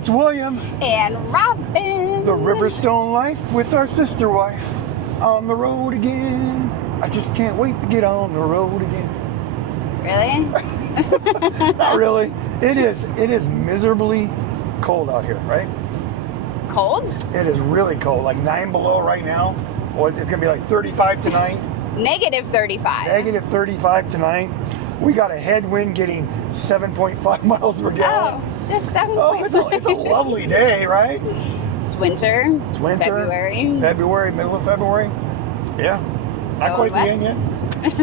It's William. And Robin. The Riverstone life with our sister wife. On the road again. I just can't wait to get on the road again. Really? Not really. It is miserably cold out here, right? Cold? It is really cold. Like 9 below right now. Well, it's going to be like 35 tonight. Negative 35. Negative 35 tonight. We got a headwind getting 7.5 miles per gallon. Oh, just 7.5. Oh, it's a lovely day, right? It's winter. It's winter. February. Middle of February. Yeah. Not quite Going the end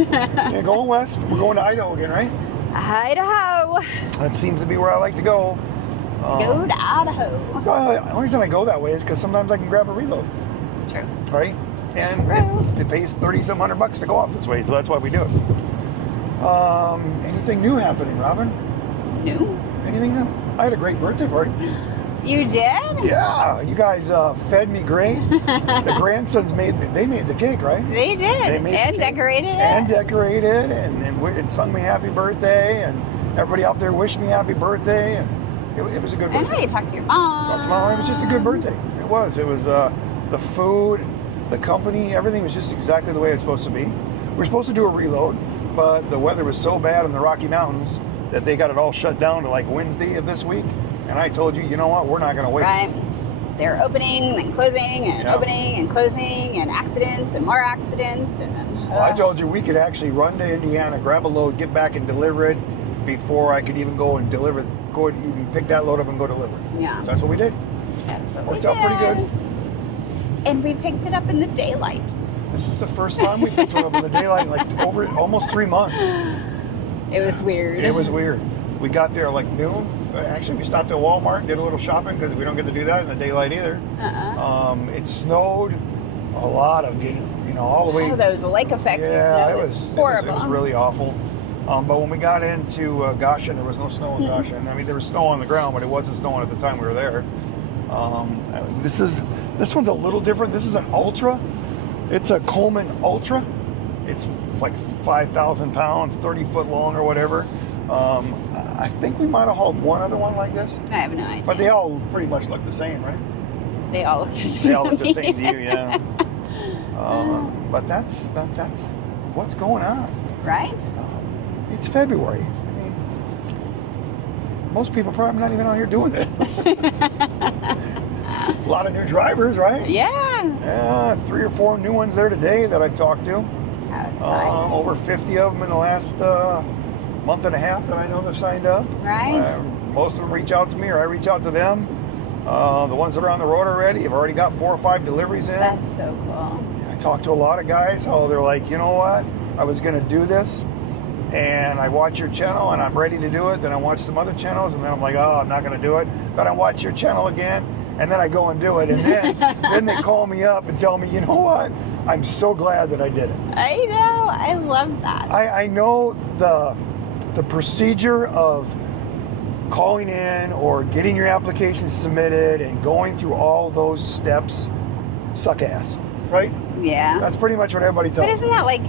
yet. Yeah, going west. We're going to Idaho again, right? Idaho. That seems to be where I like to go. Go to Idaho. The only reason I go that way is because sometimes I can grab a reload. True. Right? And it pays $3,700 to go off this way, so that's why we do it. Anything new happening, Robin? New? Anything new? I had a great birthday party. You did? Yeah, you guys fed me great. The grandsons made the cake, right? They did. They made and the cake. Decorated it. And decorated and sung me happy birthday, and everybody out there wished me happy birthday, and it was a good birthday. I know you talked to your mom. Talked to my mom. It was just a good birthday. It was the food, the company, everything was just exactly the way it's supposed to be. We were supposed to do a reload, but the weather was so bad in the Rocky Mountains that they got it all shut down to like Wednesday of this week. And I told you, you know what, we're not going to wait. Right. They're opening and closing and opening and closing and accidents and more accidents. And then, Well, I told you we could actually run to Indiana, grab a load, get back and deliver it before I could even go and even pick that load up and go deliver it. Yeah. So that's what we did. That's what Worked we out pretty did. good. And we picked it up in the daylight. This is the first time we picked one up in the daylight in like over almost 3 months. It was weird. It was weird. We got there like noon. Actually, we stopped at Walmart, did a little shopping because we don't get to do that in the daylight either. It snowed a lot of all the way. Oh, those lake effects. Yeah, it was horrible. It was really awful. But when we got into Goshen, there was no snow in Goshen. I mean, there was snow on the ground, but it wasn't snowing at the time we were there. This one's a little different. This is an Ultra. It's a Coleman Ultra. It's like 5,000 pounds, 30 foot long or whatever. I think we might have hauled one other one like this. I have no idea. But they all pretty much look the same, right? They all look the same. They all look the same to you, yeah. But that's what's going on. Right? It's February. I mean, most people probably not even out here doing this. A lot of new drivers, right? Yeah. Yeah, 3 or 4 new ones there today that I've talked to. Over 50 of them in the last month and a half that I know they've signed up. Right. Most of them reach out to me or I reach out to them. The ones that are on the road already have already got 4 or 5 deliveries in. That's so cool. I talked to a lot of guys how they're like, you know what, I was going to do this and I watch your channel and I'm ready to do it. Then I watch some other channels and then I'm like, oh, I'm not going to do it. Then I watch your channel again and then I go and do it. And then they call me up and tell me, you know what, I'm so glad that I did it. I know. I love that. I know the procedure of calling in or getting your application submitted and going through all those steps suck ass, right? Yeah. That's pretty much what everybody tells me. But isn't that like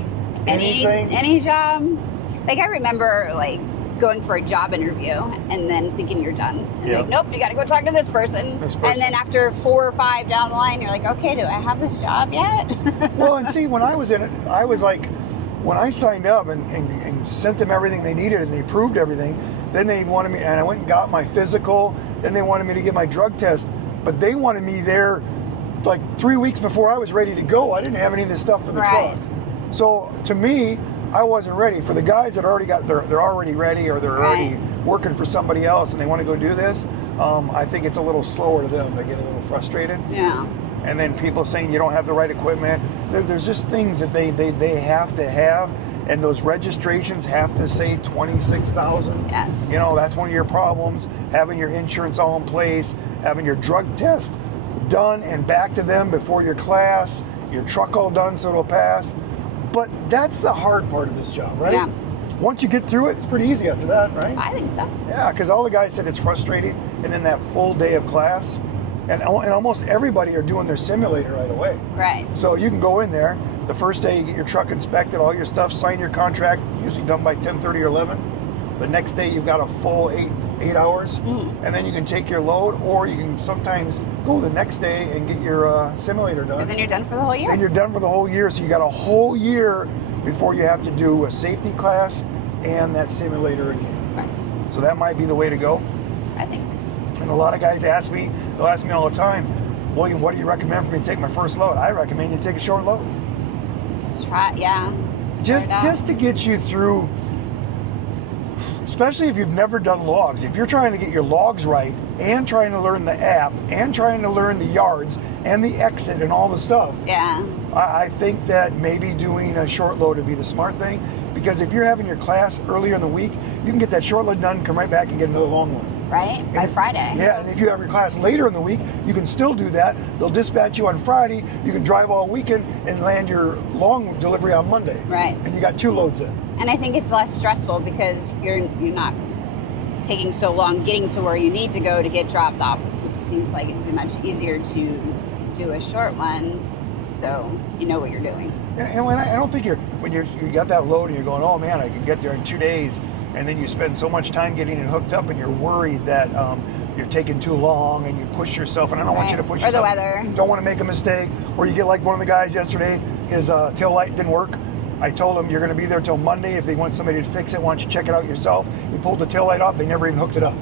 any job? Like I remember like going for a job interview and then thinking you're done. And like, nope, you got to go talk to this person. And then after 4 or 5 down the line, you're like, okay, do I have this job yet? Well, and see, when I was in it, I was like, when I signed up and sent them everything they needed and they approved everything, then they wanted me, and I went and got my physical, then they wanted me to get my drug test, but they wanted me there like 3 weeks before I was ready to go. I didn't have any of this stuff for the truck. So to me, I wasn't ready. For the guys that already they're already ready or they're already working for somebody else and they want to go do this, I think it's a little slower to them. They get a little frustrated. Yeah. And then people saying you don't have the right equipment. There's just things that they have to have, and those registrations have to say 26,000. Yes. You know, that's one of your problems. Having your insurance all in place, having your drug test done and back to them before your class, your truck all done so it'll pass. But that's the hard part of this job, right? Yeah. Once you get through it, it's pretty easy after that, right? I think so. Yeah, because all the guys said it's frustrating, and then that full day of class. And almost everybody are doing their simulator right away. Right. So you can go in there. The first day you get your truck inspected, all your stuff, sign your contract, usually done by 10:30 or 11. The next day you've got a full eight hours, and then you can take your load, or you can sometimes go the next day and get your simulator done. And then you're done for the whole year. Then you're done for the whole year, so you got a whole year before you have to do a safety class and that simulator again. Right. So that might be the way to go. I think. And a lot of guys they'll ask me all the time, William, what do you recommend for me to take my first load? I recommend you take a short load. Just try, yeah. Just to get you through, especially if you've never done logs. If you're trying to get your logs right and trying to learn the app and trying to learn the yards and the exit and all the stuff. Yeah. I think that maybe doing a short load would be the smart thing, because if you're having your class earlier in the week, you can get that short load done, come right back and get another long one. Right? By Friday. Yeah, and if you have your class later in the week, you can still do that. They'll dispatch you on Friday. You can drive all weekend and land your long delivery on Monday. Right. And you got 2 loads in. And I think it's less stressful because you're not taking so long getting to where you need to go to get dropped off. It seems like it'd be much easier to do a short one, so you know what you're doing. And I don't think when you got that load and you're going, oh man, I can get there in 2 days, and then you spend so much time getting it hooked up, and you're worried that you're taking too long, and you push yourself. And I don't want you to push yourself. Or the weather. Don't want to make a mistake. Or you get like one of the guys yesterday, his tail light didn't work. I told him you're going to be there till Monday. If they want somebody to fix it, why don't you check it out yourself? He pulled the tail light off. They never even hooked it up.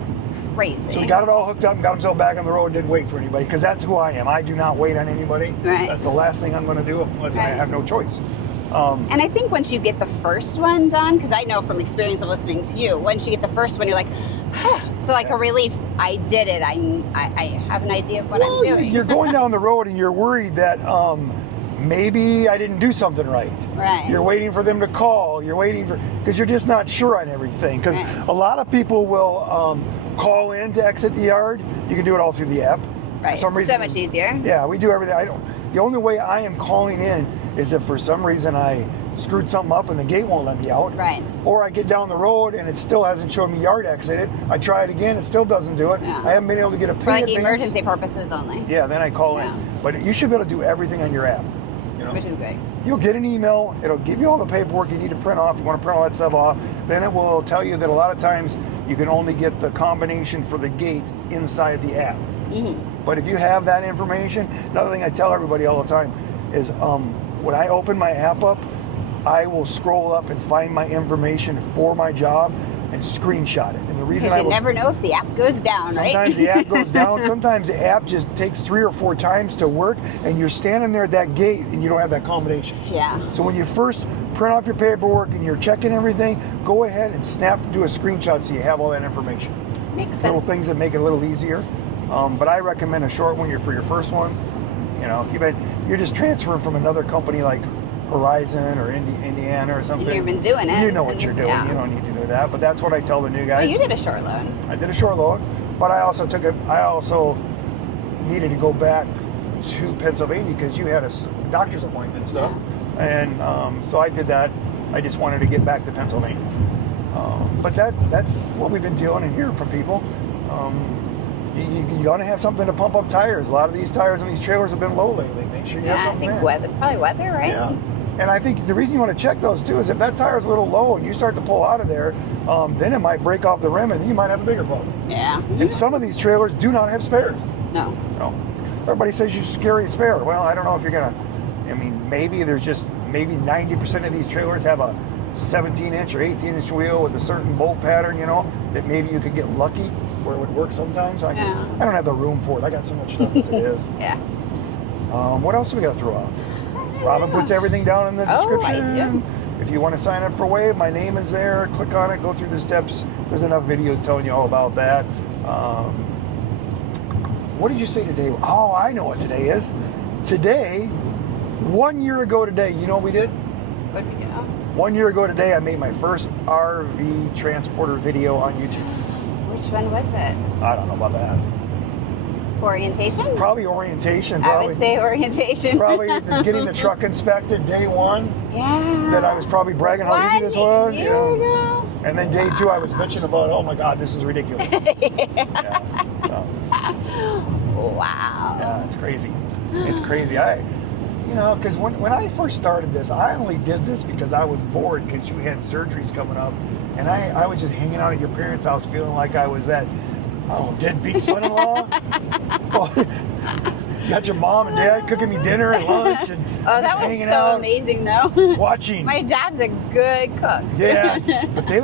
Crazy. So he got it all hooked up and got himself back on the road and didn't wait for anybody, because that's who I am. I do not wait on anybody. Right. That's the last thing I'm going to do unless I have no choice. And I think once you get the first one done, because I know from experience of listening to you, once you get the first one, you're like, so like a relief. I did it. I have an idea of what I'm doing. You're going down the road and you're worried that maybe I didn't do something right. Right. You're waiting for them to call. You're waiting because you're just not sure on everything. Because a lot of people will call in to exit the yard. You can do it all through the app. Right. For some reason, so much easier. Yeah, we do everything. The only way I am calling in is if for some reason I screwed something up and the gate won't let me out. Right. Or I get down the road and it still hasn't shown me yard exited. I try it again, it still doesn't do it. Yeah. I haven't been able to get a ping For like advance. emergency purposes only. Yeah, then I call in. But you should be able to do everything on your app. You know? Which is great. You'll get an email. It'll give you all the paperwork you need to print off. You want to print all that stuff off. Then it will tell you that a lot of times you can only get the combination for the gate inside the app. Mm-hmm. But if you have that information, another thing I tell everybody all the time is when I open my app up, I will scroll up and find my information for my job and screenshot it. And the reason Because you never know if the app goes down, right? Sometimes the app goes down. Sometimes the app just takes 3 or 4 times to work, and you're standing there at that gate and you don't have that combination. Yeah. So when you first print off your paperwork and you're checking everything, go ahead and do a screenshot so you have all that information. Makes sense. Little things that make it a little easier. But I recommend a short one for your first one. You know, if you're just transferring from another company like Horizon or Indiana or something. You've been doing it. You know what you're doing. Yeah. You don't need to do that. But that's what I tell the new guys. Well, you did a short load. I did a short load, but I also needed to go back to Pennsylvania because you had a doctor's appointment and stuff. Yeah. And so I did that. I just wanted to get back to Pennsylvania. But that's what we've been doing and hearing from people. You're going to have something to pump up tires. A lot of these tires on these trailers have been low lately. Make sure you have something there. Probably weather, right? Yeah. And I think the reason you want to check those too is if that tire's a little low and you start to pull out of there, then it might break off the rim and then you might have a bigger problem. Yeah. And some of these trailers do not have spares. No. Everybody says you should carry a spare. Well, I don't know if you're going to, maybe 90% of these trailers have a 17-inch or 18-inch wheel with a certain bolt pattern, that maybe you could get lucky where it would work sometimes. I don't have the room for it. I got so much stuff as it is. Yeah. What else do we got to throw out? Robin puts everything down in the description. I do. If you want to sign up for Wave, my name is there. Click on it. Go through the steps. There's enough videos telling you all about that. What did you say today? Oh, I know what today is. Today, 1 year ago today, you know what we did? What did we do? 1 year ago today, I made my first RV transporter video on YouTube. Which one was it? I don't know about that. Orientation? Probably orientation. I would say orientation. Probably getting the truck inspected day 1. Yeah. That I was probably bragging how easy this was. 1 year ago. And then day 2, I was bitching about, oh my God, this is ridiculous. Wow. Yeah, it's crazy. It's crazy. you know, because when I first started this, I only did this because I was bored because you had surgeries coming up. And I was just hanging out at your parents' house feeling like I was that, deadbeat son-in-law. You got your mom and dad cooking me dinner and lunch. And that was so out, amazing, though. Watching. My dad's a good cook. Yeah, but they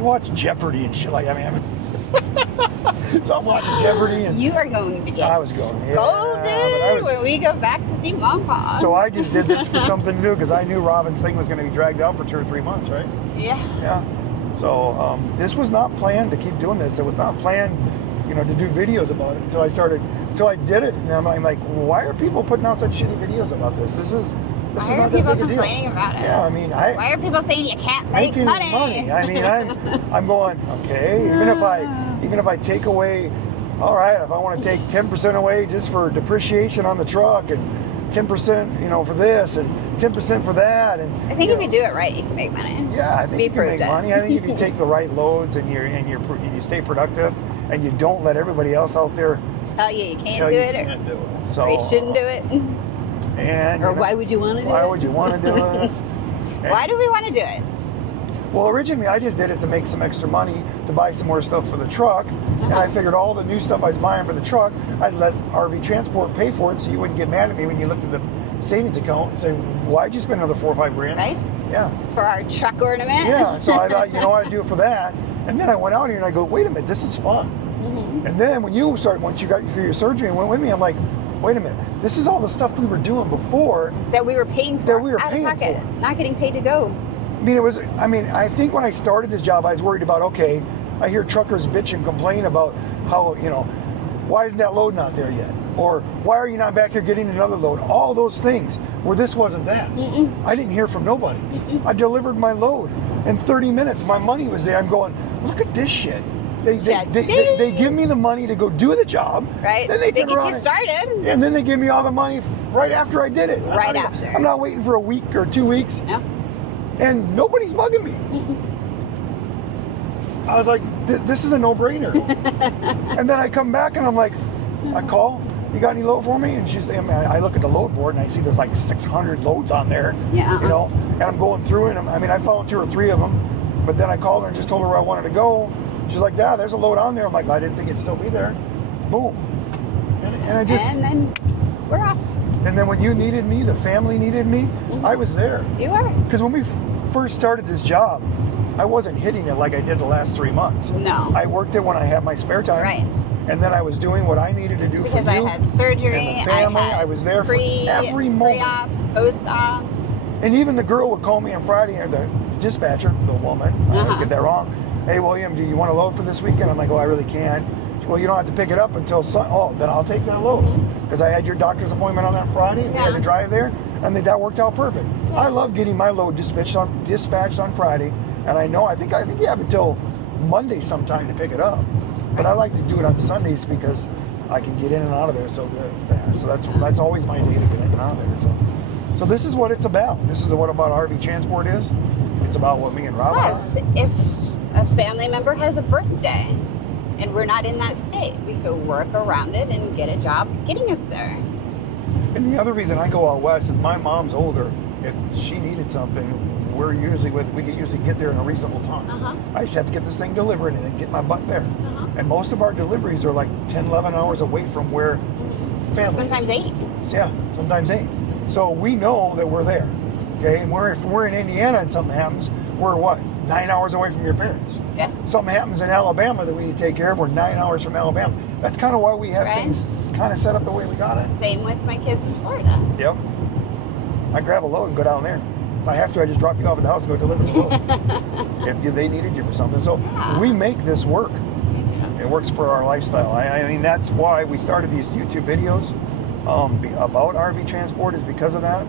watch Jeopardy and shit like that. I mean, so I'm watching Jeopardy. And you are going to get scolded when we go back to see Mom, Pa. So I just did this for something to do because I knew Robin's thing was going to be dragged out for 2 or 3 months, right? Yeah. Yeah. So this was not planned to keep doing this. It was not planned, to do videos about it until I did it. And I'm like, why are people putting out such shitty videos about this? This is not that big a deal. Why are people complaining about it? Yeah, I mean, why are people saying you can't make money? I mean, I'm going, okay, even if I take away, all right, if I want to take 10% away just for depreciation on the truck and 10%, for this and 10% for that, and I think if you do it right, you can make money. Yeah, I think you can make money. I think if you take the right loads and you stay productive, and you don't let everybody else out there tell you can't do it, or you shouldn't do it, or why would you want to do it? Why would you want to do it? Why do we want to do it? Well, originally I just did it to make some extra money to buy some more stuff for the truck. And I figured all the new stuff I was buying for the truck, I'd let RV Transport pay for it so you wouldn't get mad at me when you looked at the savings account and say, why'd you spend another $4 or $5 grand? Right? Yeah. For our truck ornament? Yeah. So I thought, I'd do it for that. And then I went out here and I go, wait a minute, this is fun. Mm-hmm. And then once you got through your surgery and went with me, I'm like, wait a minute, this is all the stuff we were doing before. That we were paying for. That we were paying for. Not getting paid to go. I think when I started this job, I was worried about, okay, I hear truckers bitch and complain about how, why isn't that load not there yet? Or why are you not back here getting another load? All those things where this wasn't that. Mm-mm. I didn't hear from nobody. Mm-mm. I delivered my load in 30 minutes. My money was there. I'm going, look at this shit. They give me the money to go do the job. Right. Then they get you started. And then they give me all the money right after I did it. After. I'm not waiting for a week or 2 weeks. No. And nobody's bugging me. Mm-mm. I was like, this is a no-brainer. And then I come back and I'm like, I call, you got any load for me? And I look at the load board and I see there's like 600 loads on there. Yeah. And I'm going through it. I found 2 or 3 of them, but then I called her and just told her where I wanted to go. She's like, yeah, there's a load on there. I'm like, I didn't think it'd still be there. Boom. And then we're off. And then when you needed me, the family needed me, mm-hmm. I was there. You were. Because when we first started this job, I wasn't hitting it like I did the last 3 months. No. I worked it when I had my spare time. Right. And then I was doing what I needed to do because for you. I had surgery. And the family. I was there for every moment. Pre-ops, post-ops. And even the girl would call me on Friday, and the dispatcher, the woman, I always get that wrong. Hey, William, do you want to load for this weekend? I'm like, I really can't. Well, you don't have to pick it up until Sunday. Oh, then I'll take that load. Because I had your doctor's appointment on that Friday, and we had to drive there, and that worked out perfect. I love getting my load dispatched on Friday, and I think you have until Monday sometime to pick it up. But I like to do it on Sundays because I can get in and out of there so fast. So that's always my day to get in and out of there. So this is what it's about. This is what about RV Transport is. It's about what me and Rob Plus, if a family member has a birthday and we're not in that state, we could work around it and get a job getting us there. And the other reason I go out west is my mom's older. If she needed something, we could usually get there in a reasonable time. I just have to get this thing delivered and then get my butt there. And most of our deliveries are like 10, 11 hours away from where family Sometimes is. 8. Yeah, sometimes 8. So we know that we're there. Okay, and if we're in Indiana and something happens, we're what? 9 hours away from your parents. Yes. Something happens in Alabama that we need to take care of, we're 9 hours from Alabama. That's kind of why we have things kind of set up the way we got it. Same with my kids in Florida. Yep. I grab a load and go down there. If I have to, I just drop you off at the house and go deliver the load. If they needed you for something. So we make this work. We do. It works for our lifestyle. I mean, that's why we started these YouTube videos about RV transport, is because of that.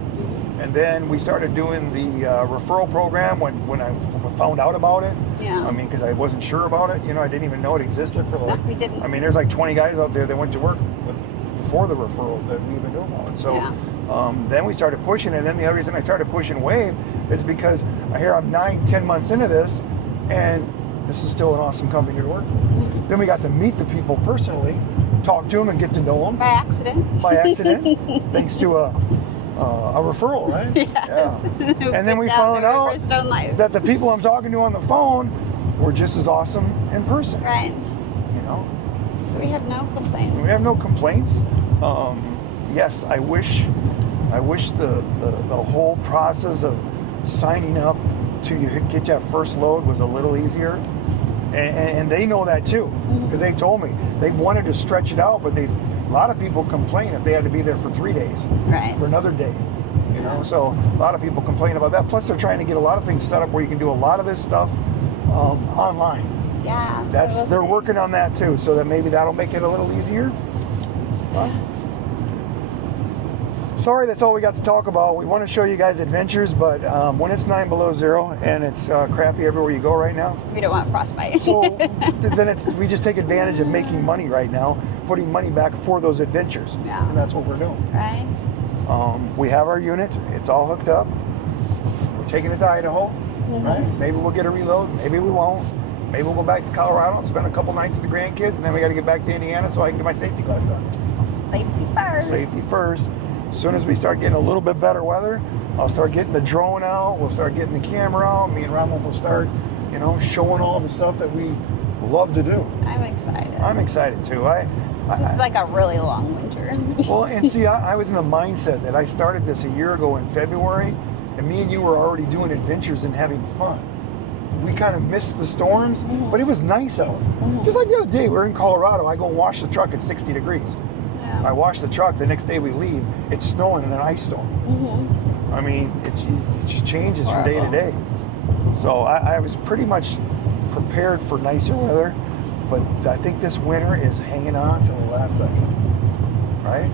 And then we started doing the referral program when I found out about it. Yeah. I mean, because I wasn't sure about it. I didn't even know it existed for No, we didn't. I mean, there's like 20 guys out there that went to work before the referral that we even knew about it. So then we started pushing it. And then the other reason I started pushing Wave is because I'm 9-10 months into this, and this is still an awesome company to work for. Then we got to meet the people personally, talk to them and get to know them. By accident. By accident. Thanks to a a referral, right? Yes. Yeah. And then we found out that the people I'm talking to on the phone were just as awesome in person. Right. You know? So we have no complaints. We have no complaints. Yes, I wish the whole process of signing up to get that first load was a little easier. And they know that too, because they told me they've wanted to stretch it out, but a lot of people complain if they had to be there for 3 days, right, for another day, you know. So a lot of people complain about that. Plus, they're trying to get a lot of things set up where you can do a lot of this stuff online. Yeah, They're working on that too, so that maybe that'll make it a little easier. Sorry, that's all we got to talk about. We want to show you guys adventures, but when it's 9 below zero and it's crappy everywhere you go right now, we don't want frostbite. so then we just take advantage of making money right now, putting money back for those adventures. Yeah. And that's what we're doing. Right. We have our unit. It's all hooked up. We're taking it to Idaho. Right? Maybe we'll get a reload. Maybe we won't. Maybe we'll go back to Colorado and spend a couple nights with the grandkids, and then we got to get back to Indiana so I can get my safety class done. Safety first. Safety first. As soon as we start getting a little bit better weather, I'll start getting the drone out. We'll start getting the camera out. Me and Ramon will start, you know, showing all the stuff that we love to do. I'm excited. I'm excited too. This is like a really long winter. Well, and see, I was in the mindset that I started this a year ago in February, and me and you were already doing adventures and having fun. We kind of missed the storms, but it was nice out. Just like the other day, we were in Colorado. I go and wash the truck at 60 degrees. Yeah. I wash the truck. The next day we leave, it's snowing in an ice storm. I mean, it just changes from day to day. So I was pretty much prepared for nicer weather, but I think this winter is hanging on to the last second. Right?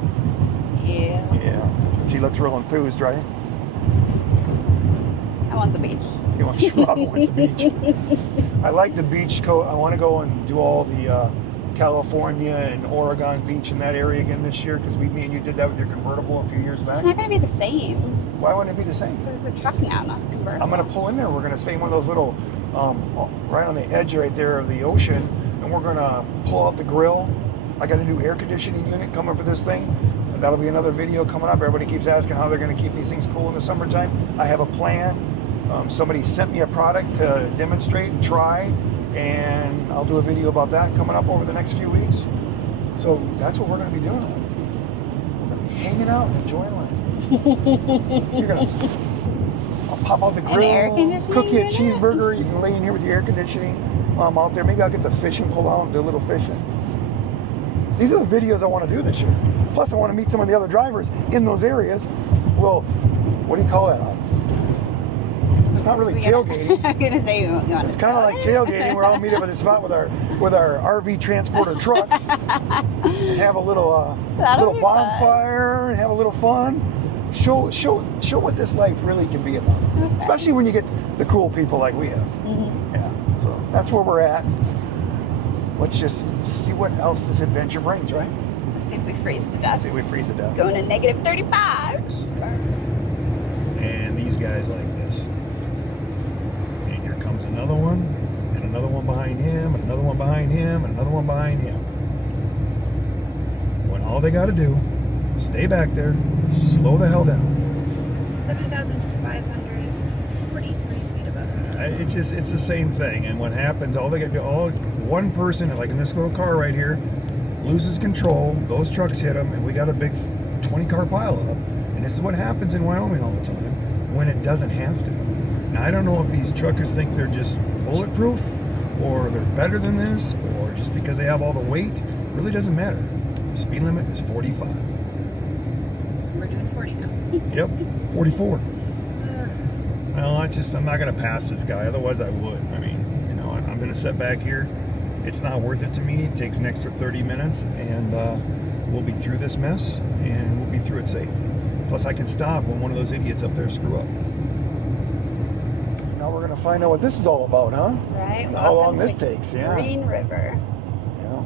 Yeah. Yeah. She looks real enthused, right? I want the beach. Rob wants the beach. I like the beach coat. I want to go and do all the California and Oregon beach in that area again this year, because me and you did that with your convertible a few years back. It's not going to be the same. Why wouldn't it be the same? Because it's a truck now, not the convertible. I'm going to pull in there. We're going to stay in one of those little, right on the edge right there of the ocean, and we're going to pull out the grill. I got a new air conditioning unit coming for this thing. And that'll be another video coming up. Everybody keeps asking how they're going to keep these things cool in the summertime. I have a plan. Somebody sent me a product to demonstrate and try, and I'll do a video about that coming up over the next few weeks. So that's what we're going to be doing. We're going to be hanging out and enjoying life. I'll pop out the grill, cook you a cheeseburger. You can lay in here with your air conditioning while I'm out there. Maybe I'll get the fishing pole out and do a little fishing. These are the videos I want to do this year. Plus, I want to meet some of the other drivers in those areas. Well, what do you call that? It's not really tailgating. I'm gonna say you want to. It's kind of like tailgating. We're all meet up at a spot with our RV transporter trucks, and have a little bonfire and have a little fun. Show what this life really can be about. Okay. Especially when you get the cool people like we have. Yeah. So that's where we're at. Let's just see what else this adventure brings, right? Let's see if we freeze to death. See if we freeze to death. Going to negative 35. And these guys like this. And here comes another one, and another one behind him, and another one behind him, and another one behind him. When all they got to do is stay back there, slow the hell down. 7,543 feet above sea level. It's the same thing. And what happens, all they got to do, one person, like in this little car right here, loses control, those trucks hit them, and we got a big 20-car pile up. And this is what happens in Wyoming all the time when it doesn't have to. Now, I don't know if these truckers think they're just bulletproof, or they're better than this, or just because they have all the weight. It really doesn't matter. The speed limit is 45. We're doing 40 now. Yep, 44. Well, I'm not going to pass this guy, otherwise I would. I mean, you know, I'm going to sit back here. It's not worth it to me. It takes an extra 30 minutes, and we'll be through this mess, and we'll be through it safe. Plus, I can stop when one of those idiots up there screw up. Now we're going to find out what this is all about, huh? Right. And how long this takes, yeah. Green River. Yeah.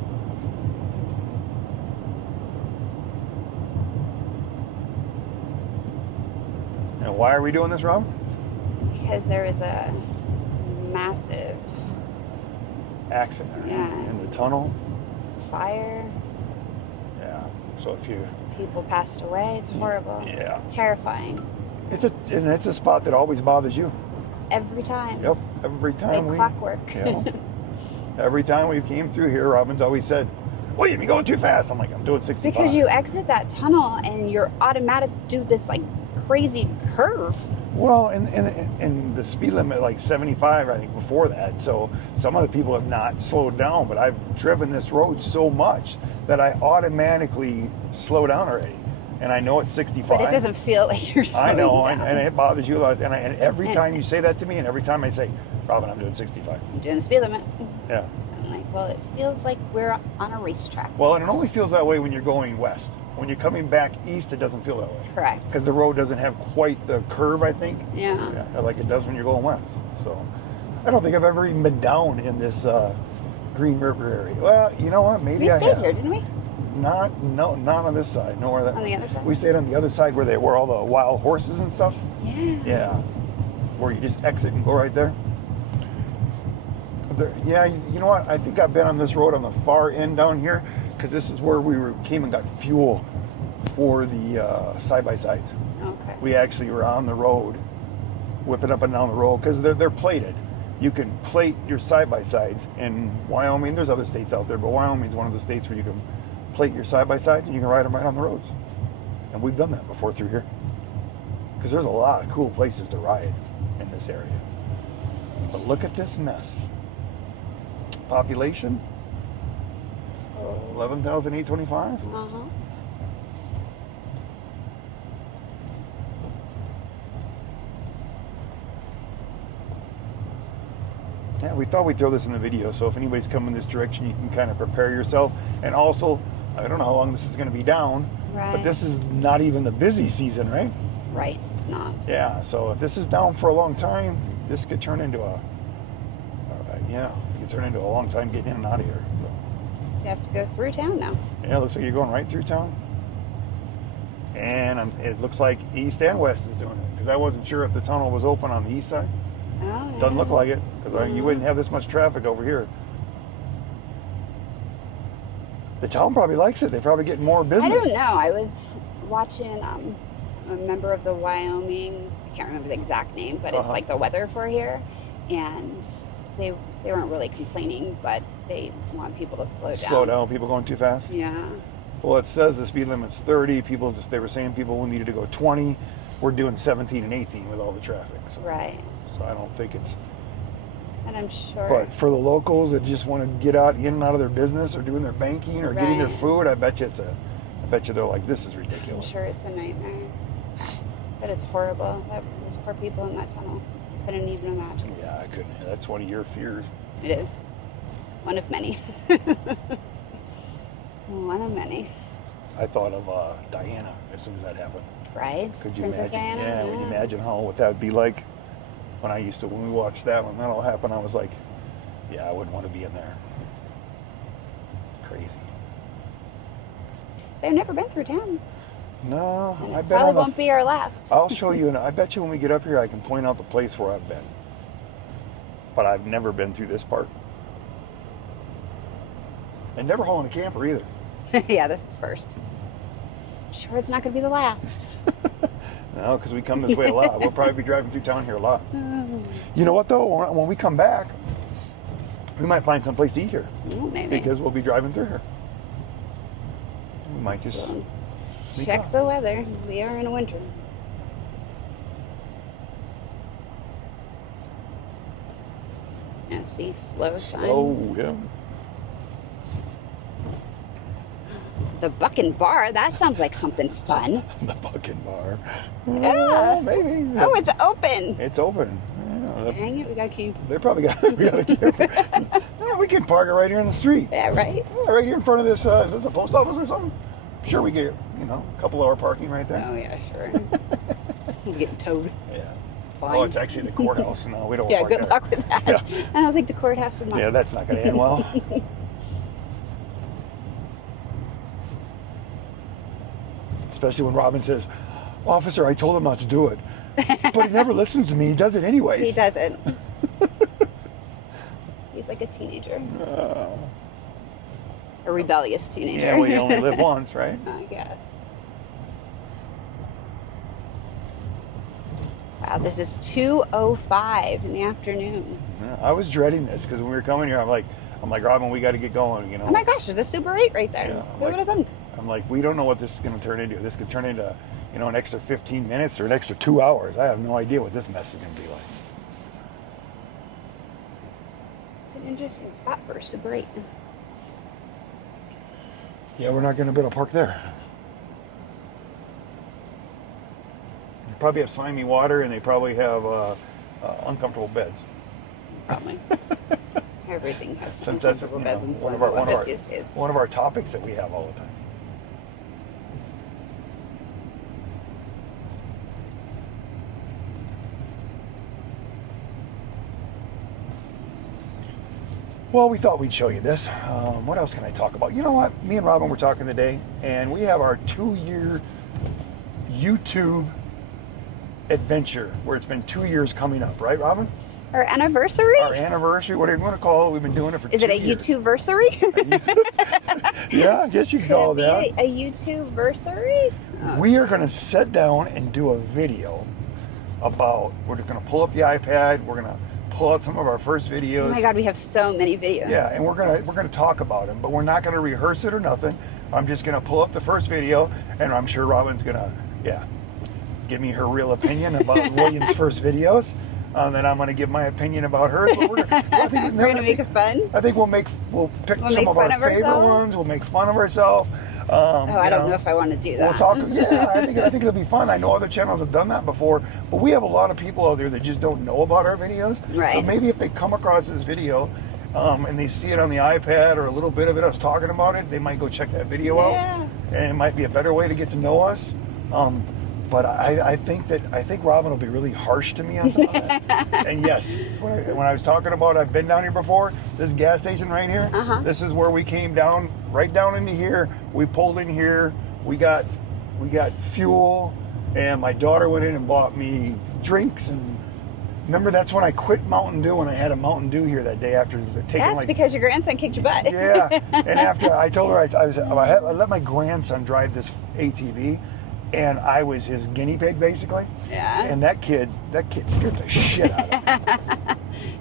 And why are we doing this, Rob? Because there was a massive accident Yeah. in the tunnel. fire. Yeah. So if you people passed away. It's horrible. Yeah. Terrifying. It's a spot that always bothers you. Every time. Yep. Every time Like clockwork. Yeah. Every time we came through here, Robin's always said, "William, you're going too fast." I'm like, "I'm doing 65." Because you exit that tunnel and you're automatic do this like crazy curve. Well, and the speed limit like 75, I think, before that. So some other people have not slowed down, but I've driven this road so much that I automatically slow down already. And I know it's 65. But it doesn't feel like you're slowing I know, down. and it bothers you a lot. And every time you say that to me, and every time I say, "Robin, I'm doing 65." I'm doing the speed limit. Yeah. I'm like, well, it feels like we're on a racetrack. Well, and it only feels that way when you're going west. When you're coming back east, it doesn't feel that way. Correct. Because the road doesn't have quite the curve, I think. Yeah. Like it does when you're going west. So I don't think I've ever even been down in this Green River area. Well, you know what? Maybe We I stayed have. here, didn't we? Not on this side. Nowhere that. On the other side? We stayed on the other side where all the wild horses and stuff. Yeah. Yeah. Where you just exit and go right there. Yeah, you know what? I think I've been on this road on the far end down here because this is where came and got fuel for the side-by-sides. Okay. We actually were on the road, whipping up and down the road because they're plated. You can plate your side-by-sides in Wyoming. There's other states out there, but Wyoming's one of the states where you can plate your side-by-sides and you can ride them right on the roads. And we've done that before through here because there's a lot of cool places to ride in this area. But look at this mess. Population 11,825. Uh-huh. Yeah, we thought we'd throw this in the video, so if anybody's coming this direction, you can kind of prepare yourself. And also, I don't know how long this is going to be down, Right. but this is not even the busy season, right? Right. It's not. Yeah, so if this is down for a long time, this could turn into a long time getting in and out of here. So, You have to go through town now. yeah, it looks like you're going right through town. And it looks like east and west is doing it, because I wasn't sure if the tunnel was open on the east side. Oh, Doesn't look yeah. like it, because you wouldn't have this much traffic over here. The town probably likes it. They're probably getting more business. I don't know. I was watching a member of the Wyoming, I can't remember the exact name, but it's like the weather for here. And they weren't really complaining, but they want people to slow down. Slow down, people going too fast? Yeah. Well, it says the speed limit's 30. They were saying people needed to go 20. We're doing 17 and 18 with all the traffic. So, Right. so I don't think it's... And I'm sure. But for the locals that just want to get out in and out of their business or doing their banking or getting their Right. food, I bet you they're like, this is I'm ridiculous. sure it's a nightmare. But it's horrible. Those poor people in that tunnel. Couldn't even imagine. Yeah, I couldn't. That's one of your fears. It is. One of many. One of many. I thought of Diana as soon as that happened. Right? Could you Princess imagine? Diana? Yeah, would you imagine what that would be like? When we watched that, when that all happened, I was like, yeah, I wouldn't want to be in there. Crazy. They've never been through town. No, And I it bet probably won't be our last. I'll show you, and I bet you when we get up here, I can point out the place where I've been. But I've never been through this part. And never hauling a camper either. Yeah, this is first. Sure, it's not going to be the last. No, because we come this way a lot. We'll probably be driving through town here a lot. You know what, though? When we come back, we might find some place to eat here. Maybe. Because we'll be driving through here. We might just sneak Check off. the weather. We are in winter. Yeah, see, slow sign. Oh, yeah. The Bucking Bar, that sounds like something fun. The Bucking Bar. Yeah. Maybe. Oh, it's open. It's open. Yeah, Dang it, we got to keep. they probably got a camper. Yeah, we can park it right here in the street. Yeah, right? Yeah, right here in front of this. Is this a post office or something? Sure, we get, a couple hour parking right there. Oh, yeah, sure. I'm getting towed. Yeah. Fine. Oh, it's actually the courthouse. No, we don't Yeah, park good there. luck with that. Yeah. I don't think the courthouse would mind. Yeah, that's not going to end well. Especially when Robin says, "Officer, I told him not to do it." But he never listens to me. He does it anyways. He doesn't. He's like a teenager. Uh, A rebellious teenager. yeah, we only live once, right? I guess. Wow, this is 2:05 in the afternoon. Yeah, I was dreading this because when we were coming here, I'm like, Robin, we got to get going. You know. Oh my gosh, there's a Super 8 right there. Yeah, Who would have thunk? I'm like, we don't know what this is going to turn into. This could turn into, you know, an extra 15 minutes or an extra 2 hours. I have no idea what this mess is going to be like. It's an interesting spot for a Super 8. Yeah, we're not going to be able to park there. They probably have slimy water and they probably have uncomfortable beds. Probably. Everything has Since that's uncomfortable beds and one slimy of beds these days. our topics that we have all the time. Well, we thought we'd show you this. What else can I talk about? You know what? Me and Robin were talking today, and we have our 2-year YouTube adventure where it's been 2 years coming up, right, Robin? Our anniversary? Our anniversary, whatever you want to call it. We've been doing it for 2 years. Is it a YouTube-versary? Yeah, I guess you could call it that. A YouTube-versary? Oh. We are going to sit down and do a video about, we're going to pull up the iPad, we're going to pull out some of our first videos. Oh my God, we have so many videos. Yeah, and we're gonna talk about them, but we're not gonna rehearse it or nothing. I'm just gonna pull up the first video, and I'm sure Robin's gonna, give me her real opinion about William's first videos. Then I'm gonna give my opinion about hers. But we're gonna make it fun. I think we'll pick some of our favorite ones. We'll make fun of ourselves. I don't know if I want to do that. We'll talk. Yeah, I think it'll be fun. I know other channels have done that before, but we have a lot of people out there that just don't know about our videos. Right. So maybe if they come across this video and they see it on the iPad or a little bit of it us talking about it, they might go check that video out. And it might be a better way to get to know us. But I think Robin will be really harsh to me on some of that. And yes, when I was talking about, I've been down here before. This gas station right here. This is where we came down, right down into here. We pulled in here. We got fuel, and my daughter went in and bought me drinks. And remember, that's when I quit Mountain Dew, and I had a Mountain Dew here that day after taking. That's because your grandson kicked your butt. Yeah, and after I told her I let my grandson drive this ATV. And I was his guinea pig, basically. Yeah. And that kid scared the shit out of me.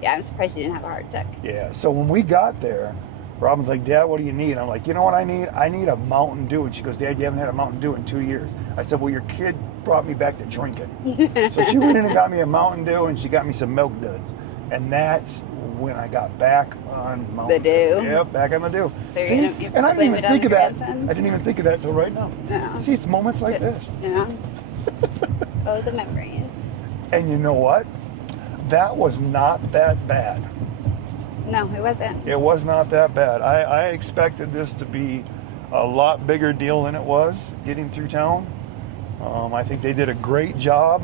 Yeah, I'm surprised you didn't have a heart attack. Yeah. So when we got there, Robin's like, Dad, what do you need? I'm like, you know what I need? I need a Mountain Dew. And she goes, Dad, you haven't had a Mountain Dew in 2 years. I said, well, your kid brought me back to drinking. So she went in and got me a Mountain Dew, and she got me some Milk Duds. And that's when I got back on Mountain Dew. Yep, back on the Dew. So see, and I didn't even think of that. Grandsons? I didn't even think of that till right now. No. See, it's moments like this. Yeah. Oh, the memories. And you know what? That was not that bad. No, it wasn't. It was not that bad. I expected this to be a lot bigger deal than it was getting through town. I think they did a great job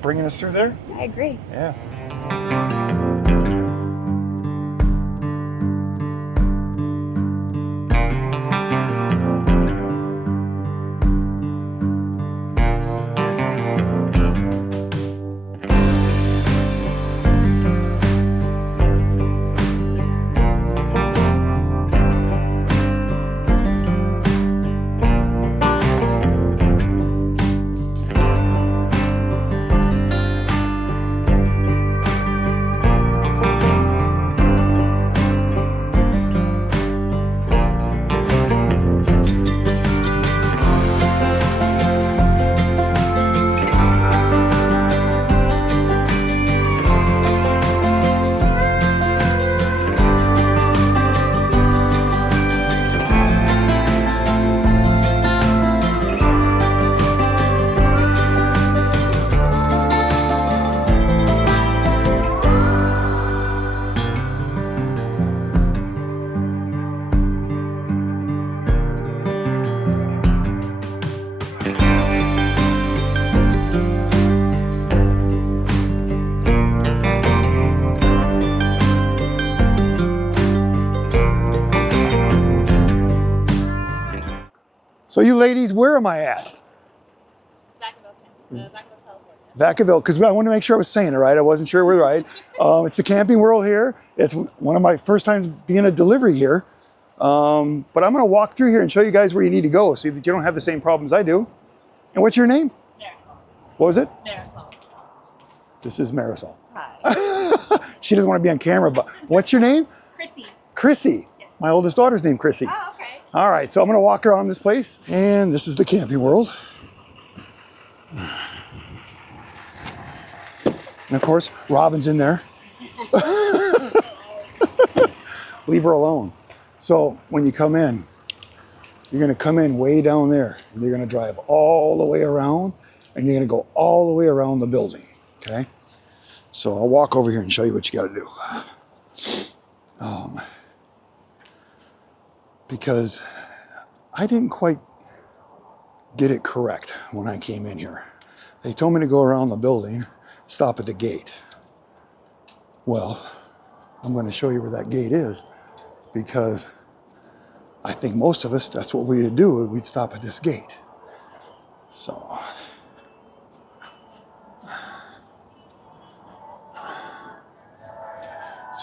bringing us through there. I agree. Yeah. So you ladies, where am I at? Vacaville, because I wanted to make sure I was saying it right. I wasn't sure we were right. It's the Camping World here. It's one of my first times being a delivery here. But I'm going to walk through here and show you guys where you need to go so that you don't have the same problems I do. And what's your name? Marisol. What was it? Marisol. This is Marisol. Hi. She doesn't want to be on camera, but what's your name? Chrissy. Chrissy. Yes. My oldest daughter's named Chrissy. Oh, okay. All right, so I'm going to walk around this place. And this is the camping world. And of course, Robin's in there. Leave her alone. So when you come in, you're going to come in way down there. And you're going to drive all the way around. And you're going to go all the way around the building. Okay? So I'll walk over here and show you what you got to do. Because I didn't quite get it correct when I came in here. They told me to go around the building, stop at the gate. Well, I'm going to show you where that gate is, because I think most of us, that's what we would do. We'd stop at this gate. So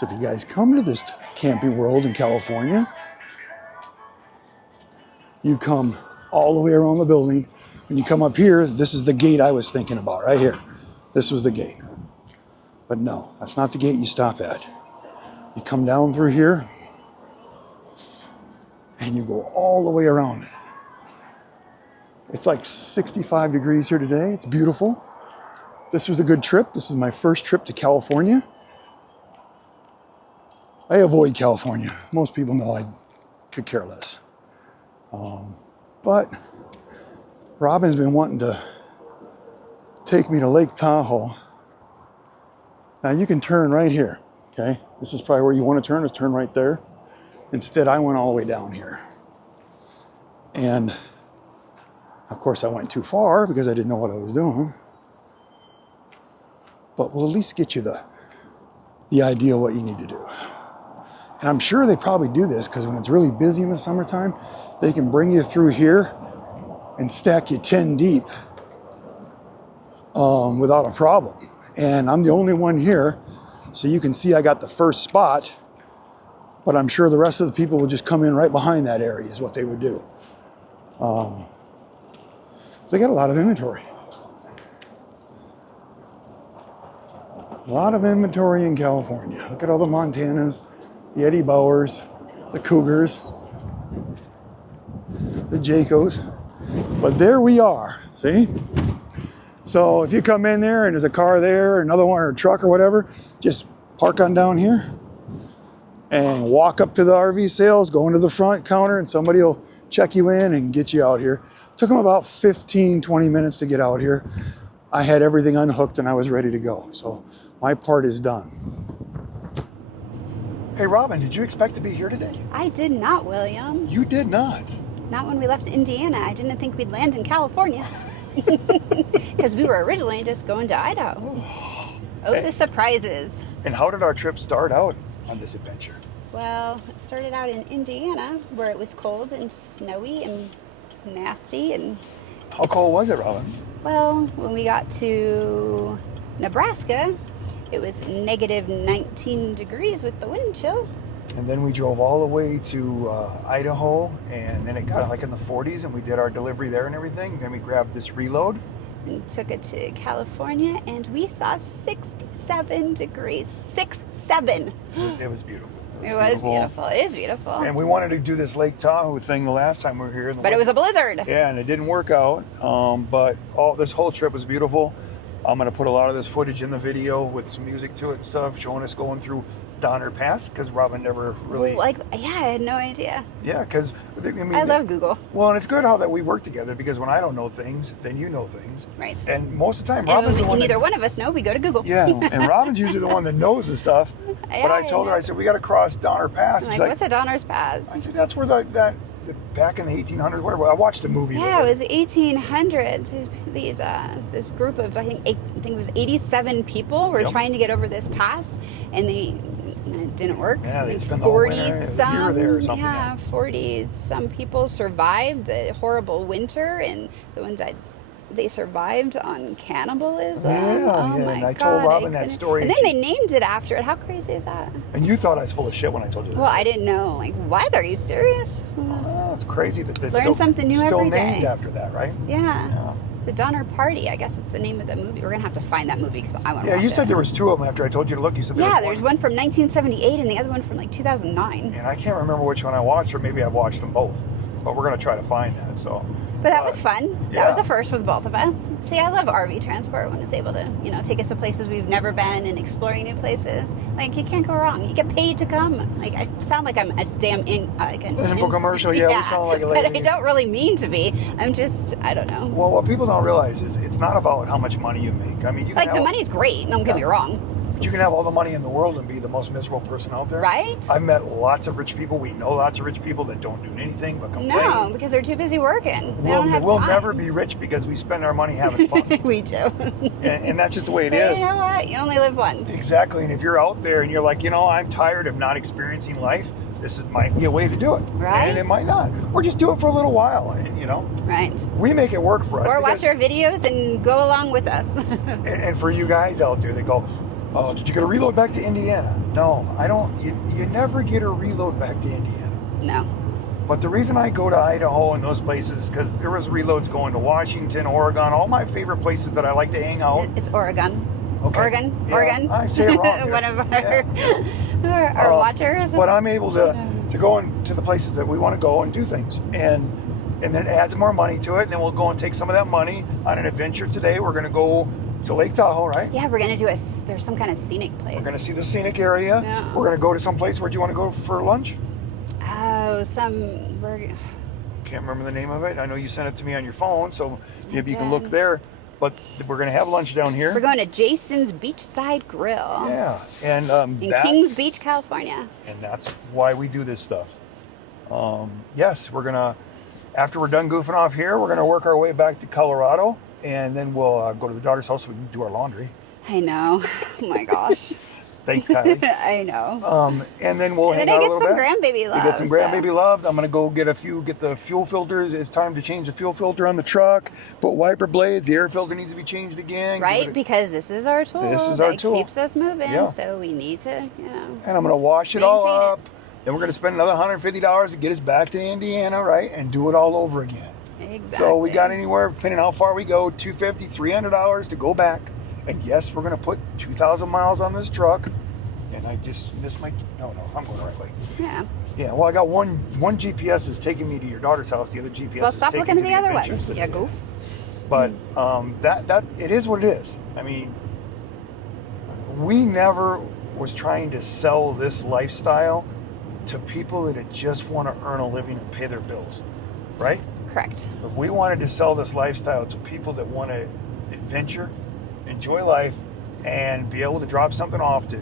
if you guys come to this camping world in California, you come all the way around the building. When you come up here, this is the gate I was thinking about, right here. This was the gate. But no, that's not the gate you stop at. You come down through here, and you go all the way around it. It's like 65 degrees here today. It's beautiful. This was a good trip. This is my first trip to California. I avoid California. Most people know I could care less. But Robin's been wanting to take me to Lake Tahoe. Now you can turn right here, okay? This is probably where you want to turn, is turn right there. Instead, I went all the way down here. And of course I went too far because I didn't know what I was doing. But we'll at least get you the idea of what you need to do. And I'm sure they probably do this because when it's really busy in the summertime, they can bring you through here and stack you 10 deep without a problem. And I'm the only one here, so you can see I got the first spot, but I'm sure the rest of the people would just come in right behind that area is what they would do. They got a lot of inventory. A lot of inventory in California. Look at all the Montanas, the Eddie Bauers, the Cougars, the Jaycos. But there we are, see? So if you come in there and there's a car there, another one, or a truck or whatever, just park on down here and walk up to the RV sales, go into the front counter, and somebody will check you in and get you out here. Took them about 15, 20 minutes to get out here. I had everything unhooked and I was ready to go. So my part is done. Hey Robin, did you expect to be here today? I did not, William. You did not. Not when we left Indiana. I didn't think we'd land in California. Because we were originally just going to Idaho. Oh, the surprises. And how did our trip start out on this adventure? Well, it started out in Indiana, where it was cold and snowy and nasty. And how cold was it, Robin? well, when we got to Nebraska, it was negative 19 degrees with the wind chill. And then we drove all the way to Idaho, and then it got like in the 40s, and we did our delivery there and everything. Then we grabbed this reload. And took it to California, and we saw 67 degrees. 67. It was beautiful. It was beautiful. It is beautiful. And we wanted to do this Lake Tahoe thing the last time we were here. But it was a blizzard. Yeah, and it didn't work out. But this whole trip was beautiful. I'm going to put a lot of this footage in the video with some music to it and stuff, showing us going through Donner Pass, because Robin never really... I had no idea. Yeah, because... I love Google. Well, and it's good how that we work together, because when I don't know things, then you know things. Right. And most of the time, and Robin's the one neither one of us know, we go to Google. Yeah, and Robin's usually the one that knows the stuff. Yeah, but I told her, I said, we got to cross Donner Pass. I'm like, what's a Donner's Pass? I said, that's where the back in the 1800s, whatever. I watched a movie. Yeah, it was 1800s. This group of, I think it was 87 people were trying to get over this pass, and it didn't work. Yeah, they spent the whole winter, a year there or something. Yeah, 40-some people survived the horrible winter, and the ones they survived on cannibalism. Yeah, and I told Robin that story. And then they named it after it. How crazy is that? And you thought I was full of shit when I told you this. Well, I didn't know. Like, what? Are you serious? Oh, it's crazy that it's Learn something new still every day. named after that, right? Yeah. The Donner Party, I guess it's the name of the movie. We're going to have to find that movie because I want to watch it. Yeah, you said there was 2 of them after I told you to look. You said there's one from 1978 and the other one from like 2009. And I can't remember which one I watched, or maybe I've watched them both. But we're going to try to find that. So. But that was fun. Yeah. That was a first with both of us. See, I love RV transport when it's able to, take us to places we've never been and exploring new places. Like, you can't go wrong. You get paid to come. Like, I sound like I'm a damn infomercial. Yeah, we sound like a lady. But I don't really mean to be. I'm just, I don't know. Well, what people don't realize is it's not about how much money you make. I mean, you can the money's great. Don't get me wrong. But you can have all the money in the world and be the most miserable person out there. Right? I've met lots of rich people. We know lots of rich people that don't do anything but complain. No, because they're too busy working. They don't have time. We'll never be rich because we spend our money having fun. We do. And that's just the way it is. You know what? You only live once. Exactly. And if you're out there and you're like, I'm tired of not experiencing life, this might be a way to do it. Right. And it might not. Or just do it for a little while, Right. We make it work for us. Or watch our videos and go along with us. and for you guys out there, they go, oh, did you get a reload back to Indiana? No, I don't. You never get a reload back to Indiana. No. But the reason I go to Idaho and those places is because there was reloads going to Washington, Oregon, all my favorite places that I like to hang out. It's Oregon. Okay. Oregon. Yeah, Oregon. I say it wrong. One of our watchers. But I'm able to go into the places that we want to go and do things. And then it adds more money to it. And then we'll go and take some of that money on an adventure today. We're going to go to Lake Tahoe, right? Yeah, we're going to do there's some kind of scenic place. We're going to see the scenic area. Yeah. We're going to go to some place. Where do you want to go for lunch? Oh, Can't remember the name of it. I know you sent it to me on your phone, so maybe you can look there. But we're going to have lunch down here. We're going to Jason's Beachside Grill. Yeah, and in Kings Beach, California. And that's why we do this stuff. Yes, we're gonna. After we're done goofing off here, we're gonna work our way back to Colorado, and then we'll go to the daughter's house so we can do our laundry. I know. Oh my gosh. Thanks, Kylie. I know. And then we'll hang out a little bit. And I get some grandbaby love. We get some grandbaby love. I'm gonna go get the fuel filters. It's time to change the fuel filter on the truck. Put wiper blades. The air filter needs to be changed again. Right, because this is our tool. This is our tool. It keeps us moving. Yeah. So we need to, And I'm gonna wash it all up. Then we're gonna spend another $150 to get us back to Indiana, right, and do it all over again. Exactly. So we got anywhere, depending on how far we go, $250, $300 to go back. And yes, we're gonna put 2,000 miles on this truck. And I just missed my. No, I'm going the right way. Yeah. Yeah. Well, I got one GPS is taking me to your daughter's house. The other GPS. Well, stop looking at the other one. Yeah, goof. But that it is what it is. I mean, we never was trying to sell this lifestyle to people that just want to earn a living and pay their bills, right? Correct. But we wanted to sell this lifestyle to people that want to adventure, enjoy life, and be able to drop something off to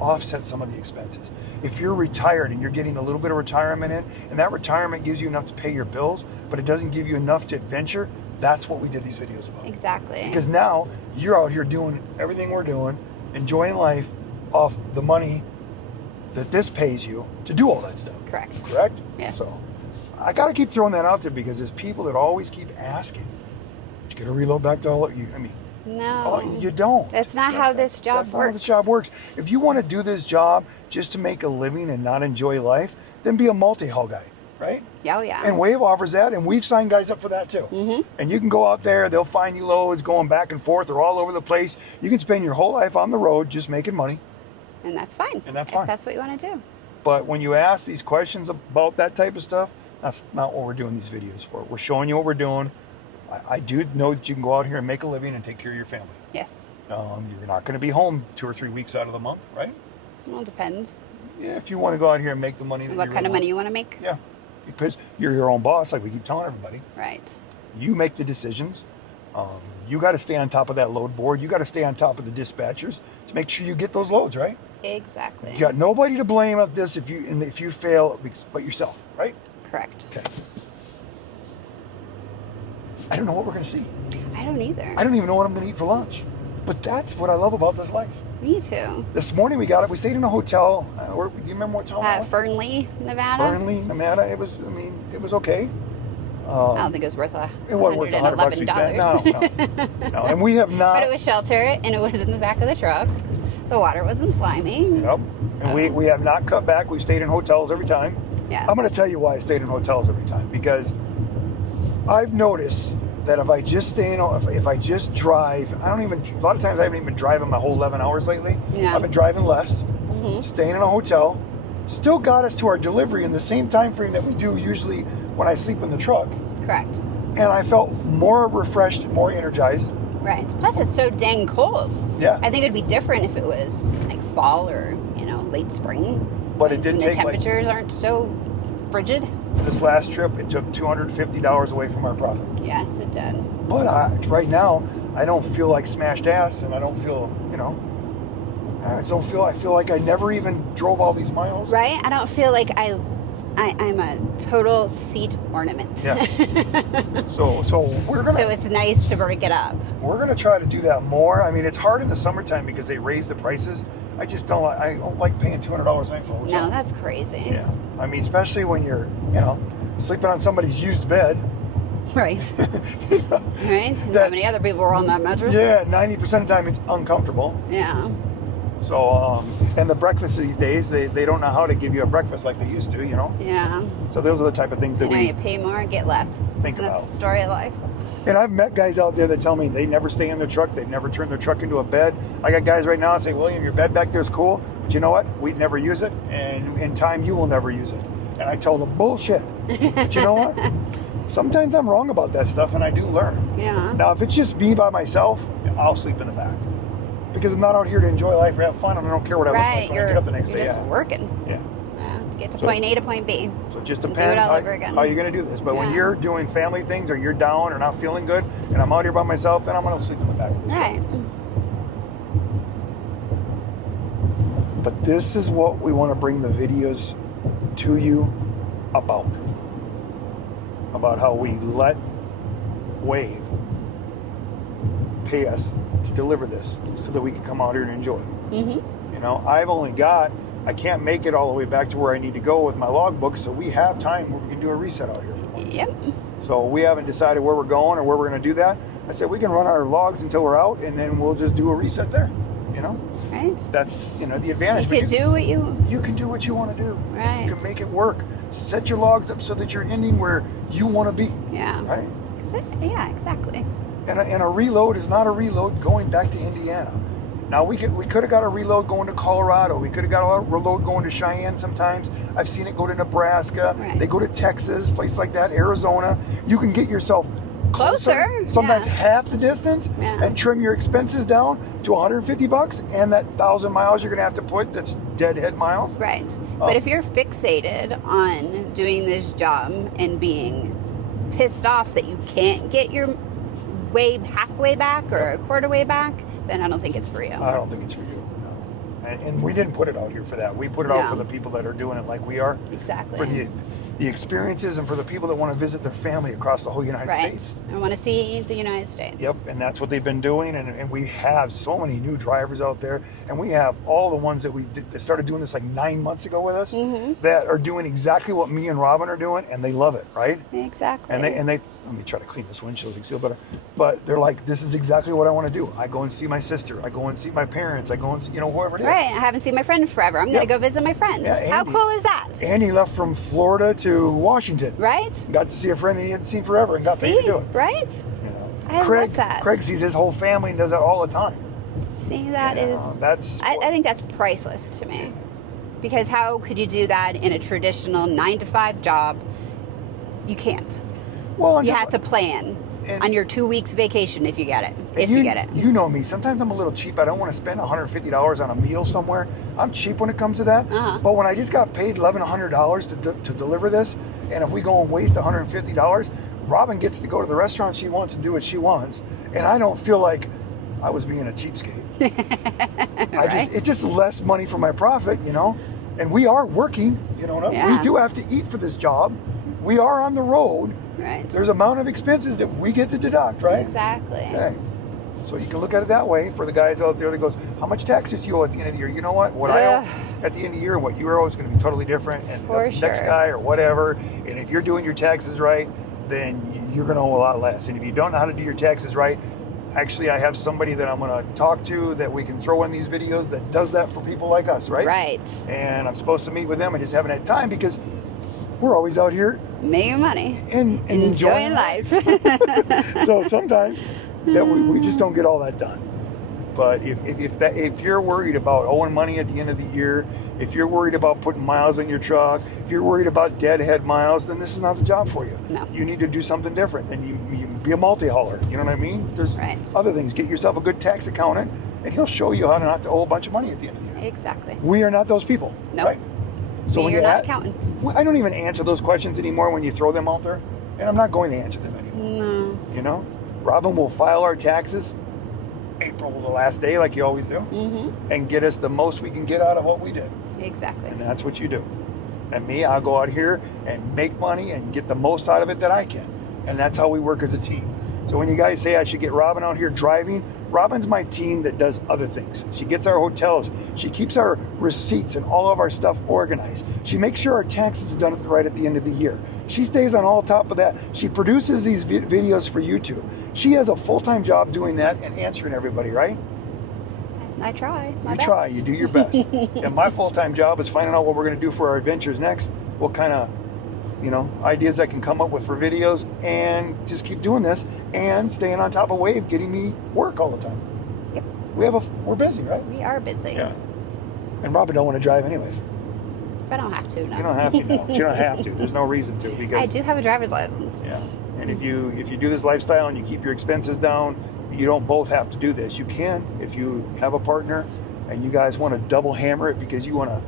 offset some of the expenses. If you're retired and you're getting a little bit of retirement in, and that retirement gives you enough to pay your bills, but it doesn't give you enough to adventure, that's what we did these videos about. Exactly. Because now you're out here doing everything we're doing, enjoying life off the money that this pays you to do all that stuff. Correct? Yes. So I got to keep throwing that out there because there's people that always keep asking, did you get a reload back to all you? I mean, no, you don't. That's not how this job works. That's not how this job works. If you want to do this job just to make a living and not enjoy life, then be a multi-haul guy, right? Oh, yeah. And Wave offers that, and we've signed guys up for that too. Mm-hmm. And you can go out there, they'll find you loads going back and forth or all over the place. You can spend your whole life on the road just making money. And that's fine. And that's fine. If that's what you want to do. But when you ask these questions about that type of stuff, that's not what we're doing these videos for. We're showing you what we're doing. I do know that you can go out here and make a living and take care of your family. Yes. You're not going to be home 2 or 3 weeks out of the month, right? Well, it depends. Yeah, if you want to go out here and make the money. What kind of money you want to make? Yeah, because you're your own boss, like we keep telling everybody. Right. You make the decisions. You got to stay on top of that load board. You got to stay on top of the dispatchers to make sure you get those loads, right? Exactly. You got nobody to blame at this if you fail, but yourself, right? Correct. Okay. I don't know what we're going to see. I don't either. I don't even know what I'm going to eat for lunch. But that's what I love about this life. Me too. This morning we got up. We stayed in a hotel. Do you remember what town it was? Fernley, Nevada. Fernley, Nevada. It was okay. I don't think it was worth it wasn't worth $100 we spent. No. And we have not. But it was shelter, and it was in the back of the truck. The water wasn't slimy. Yep. And we have not cut back. We've stayed in hotels every time. Yeah. I'm going to tell you why I stayed in hotels every time. Because I've noticed that if I just stay in, if I just drive, a lot of times I haven't even been driving my whole 11 hours lately. Yeah. I've been driving less, staying in a hotel, still got us to our delivery in the same time frame that we do usually when I sleep in the truck. Correct. And I felt more refreshed, more energized. Right. Plus, it's so dang cold. Yeah. I think it'd be different if it was like fall or, late spring. But it did when take the temperatures aren't so frigid. This last trip, it took $250 away from our profit. Yes, it did. But right now, I don't feel like smashed ass, and I don't feel, I feel like I never even drove all these miles. Right? I don't feel like I'm a total seat ornament. Yeah. So we're gonna. So it's nice to break it up. We're gonna try to do that more. I mean, it's hard in the summertime because they raise the prices. I just don't like. I don't like paying $200 a night for a hotel. No, that's crazy. Yeah. I mean, especially when you're, sleeping on somebody's used bed. Right. Right? And how many other people are on that mattress? Yeah, 90% of the time it's uncomfortable. Yeah. So, and the breakfast these days, they don't know how to give you a breakfast like they used to, Yeah. So those are the type of things that you pay more and get less. Think about. That's the story of life. And I've met guys out there that tell me they never stay in their truck. They've never turned their truck into a bed. I got guys right now that say, William, your bed back there is cool, but you know what? We'd never use it, and in time, you will never use it. And I told them, bullshit. But you know what? Sometimes I'm wrong about that stuff, and I do learn. Yeah. Now, if it's just me by myself, I'll sleep in the back. Because I'm not out here to enjoy life or have fun, and I don't care what I look like when I get up the next day. You're just working. Yeah. To get to point A to point B. So it just Do it depends all over again. how you're going to do this. But when you're doing family things or you're down or not feeling good, and I'm out here by myself, then I'm going to sleep in the back of this truck. Right. But this is what we want to bring the videos to you about. About how we let Wave pay us to deliver this so that we can come out here and enjoy it. Mm-hmm. I can't make it all the way back to where I need to go with my logbook, so we have time where we can do a reset out here. Yep. So we haven't decided where we're going or where we're going to do that. I said we can run our logs until we're out, and then we'll just do a reset there. Right. That's the advantage. You can do what you can do what you want to do. Right. You can make it work. Set your logs up so that you're ending where you want to be. Yeah. Right. Yeah. Exactly. And a reload is not a reload going back to Indiana. Now we could have got a reload going to Colorado. We could have got a reload going to Cheyenne sometimes. I've seen it go to Nebraska. Right. They go to Texas, place like that, Arizona. You can get yourself closer, sometimes half the distance, and trim your expenses down to $150, and that 1,000 miles you're gonna have to put that's deadhead miles. Right. But if you're fixated on doing this job and being pissed off that you can't get your way halfway back or a quarter way back, then I don't think it's for you. I don't think it's for you. No. And we didn't put it out here for that. We put it out for the people that are doing it like we are. Exactly. For the experiences and for the people that want to visit their family across the whole United States. I want to see the United States. Yep, and that's what they've been doing. And we have so many new drivers out there. And we have all the ones that that started doing this like 9 months ago with us that are doing exactly what me and Robin are doing, and they love it, right? Exactly. And they let me try to clean this windshield so you can see better. But they're like, this is exactly what I want to do. I go and see my sister. I go and see my parents. I go and see, whoever it is. Right. I haven't seen my friend forever. I'm going to go visit my friend. Yeah, how cool is that? And he left from Florida to Washington. Right. Got to see a friend that he hadn't seen forever and got paid to do it. Right. I love that. Craig sees his whole family and does that all the time. See, that is... I think that's priceless to me. Because how could you do that in a traditional 9-to-5 job? You can't. Well, you have to plan on your 2 weeks vacation if you get it. You get it. You know me. Sometimes I'm a little cheap. I don't want to spend $150 on a meal somewhere. I'm cheap when it comes to that. But when I just got paid $1,100 to deliver this, and if we go and waste $150, Robin gets to go to the restaurant she wants and do what she wants, and I don't feel like I was being a cheapskate. It's just less money for my profit, And we are working, We do have to eat for this job. We are on the road. Right. There's amount of expenses that we get to deduct, right? Exactly. Okay. So you can look at it that way for the guys out there that goes, how much taxes you owe at the end of the year? You know what? What I owe at the end of the year, what you owe is going to be totally different. And the next guy or whatever. And if you're doing your taxes right, then you're going to owe a lot less. And if you don't know how to do your taxes right, actually I have somebody that I'm going to talk to that we can throw in these videos that does that for people like us, right? Right. And I'm supposed to meet with them. I just haven't had time because we're always out here making money and enjoying life. So sometimes that we just don't get all that done. But if you're worried about owing money at the end of the year, if you're worried about putting miles on your truck, if you're worried about deadhead miles, then this is not the job for you. No. You need to do something different. Then you be a multi-hauler. You know what I mean? There's other things. Get yourself a good tax accountant, and he'll show you how to not to owe a bunch of money at the end of the year. Exactly. We are not those people. Nope. Right? So when you're not an accountant. I don't even answer those questions anymore when you throw them out there, and I'm not going to answer them anymore. No. You know, Robin will file our taxes April, the last day, like you always do, and get us the most we can get out of what we did. Exactly. And that's what you do. And me, I'll go out here and make money and get the most out of it that I can. And that's how we work as a team. So when you guys say I should get Robin out here driving, Robin's my team that does other things. She gets our hotels. She keeps our receipts and all of our stuff organized. She makes sure our taxes are done right at the end of the year. She stays on all top of that. She produces these videos for YouTube. She has a full-time job doing that and answering everybody, right? I try. You try. You do your best. And my full-time job is finding out what we're going to do for our adventures next. What kind of, ideas I can come up with for videos, and just keep doing this and staying on top of Wave, getting me work all the time. Yep. We're busy, right? We are busy. Yeah. And Robin don't want to drive anyways. I don't have to. No. You don't have to. No. You don't have to. There's no reason to, because I do have a driver's license. Yeah. And if you do this lifestyle and you keep your expenses down, you don't both have to do this. You can if you have a partner and you guys want to double hammer it because you want to,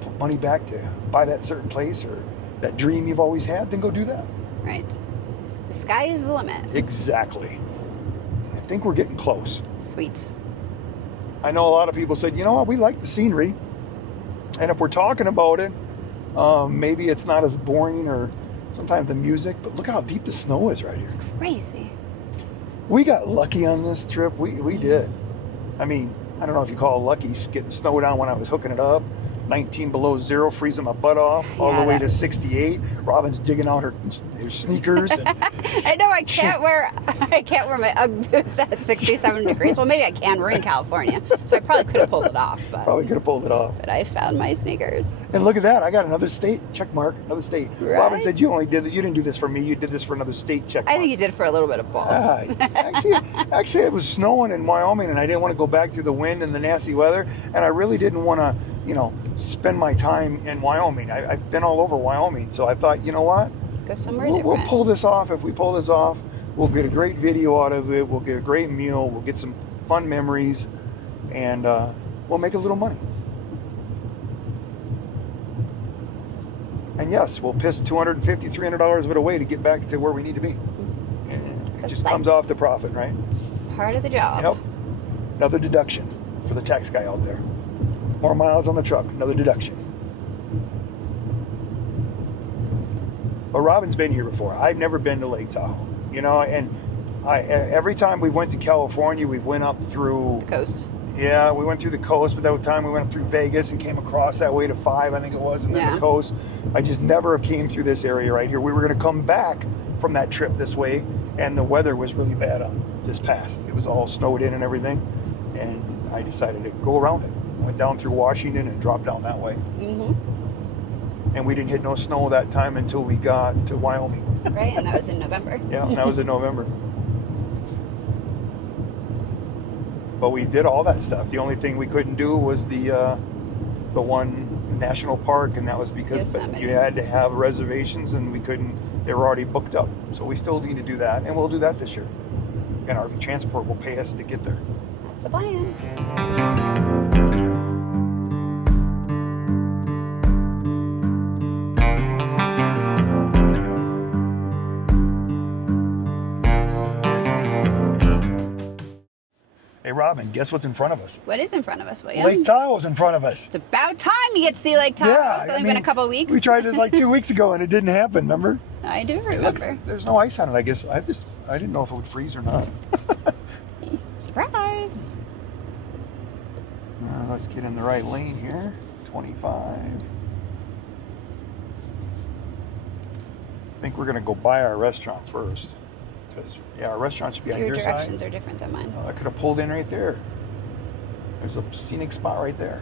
put money back to buy that certain place or that dream you've always had, then go do that. Right. The sky is the limit. Exactly. I think we're getting close. Sweet. I know a lot of people said, you know what, we like the scenery. And if we're talking about it, maybe it's not as boring or sometimes the music, but look how deep the snow is right here. It's crazy. We got lucky on this trip. We did. I mean, I don't know if you call it lucky getting snowed on when I was hooking it up. 19 below zero, freezing my butt off, all the way to 68. Robin's digging out her sneakers. And I know I can't wear my Ugg boots at 67 degrees. Well, maybe I can. We're in California, so I probably could have pulled it off. But I found my sneakers. And look at that! I got another state check mark. Another state. Right? Robin said you didn't do this for me. You did this for another state check mark. I think you did for a little bit of both. Actually, it was snowing in Wyoming, and I didn't want to go back through the wind and the nasty weather, and I really didn't want to, spend my time in Wyoming. I've been all over Wyoming, so I thought, you know what? Go somewhere different. We'll pull this off. If we pull this off, we'll get a great video out of it. We'll get a great meal. We'll get some fun memories, and we'll make a little money. And yes, we'll piss $250, $300 of it away to get back to where we need to be. It just comes off the profit, right? It's part of the job. Yep. Another deduction for the tax guy out there. More miles on the truck, another deduction. But Robin's been here before. I've never been to Lake Tahoe, and every time we went to California, we went up through The coast. Yeah, we went through the coast, but that time we went up through Vegas and came across that way to 5, I think it was, and then the coast. I just never came through this area right here. We were going to come back from that trip this way, and the weather was really bad on this pass. It was all snowed in and everything, and I decided to go around it. Went down through Washington and dropped down that way. And we didn't hit no snow that time until we got to Wyoming. Right, and that was in November. Yeah, and that was in November. But we did all that stuff. The only thing we couldn't do was the one national park, and that was because you had to have reservations, and we couldn't. They were already booked up. So we still need to do that, and we'll do that this year. And RV Transport will pay us to get there. That's the plan. Hey, Robin, guess what's in front of us? What is in front of us, William? Lake Tahoe's in front of us. It's about time you get to see Lake Tahoe. Yeah, It's only been a couple of weeks. We tried this like 2 weeks ago, and it didn't happen, remember? I do remember. There's no ice on it, I guess. I didn't know if it would freeze or not. Surprise! Let's get in the right lane here. 25. I think we're going to go by our restaurant first. Because, our restaurant should be on your side. Your directions are different than mine. I could have pulled in right there. There's a scenic spot right there.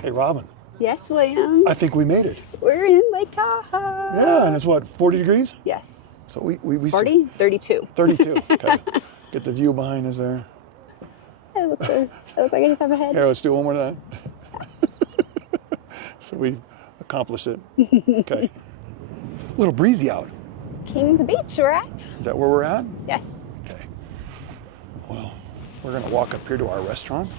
Hey, Robin. Yes, William. I think we made it. We're in Lake Tahoe. Yeah, and it's what, 40 degrees? Yes. So we 40? 32. 32. Okay. Get the view behind us there. It looks like I just have a head. Here, let's do one more time. So we accomplished it. Okay. A little breezy out. Kings Beach, we're at. Is that where we're at? Yes. Okay. Well, we're gonna walk up here to our restaurant.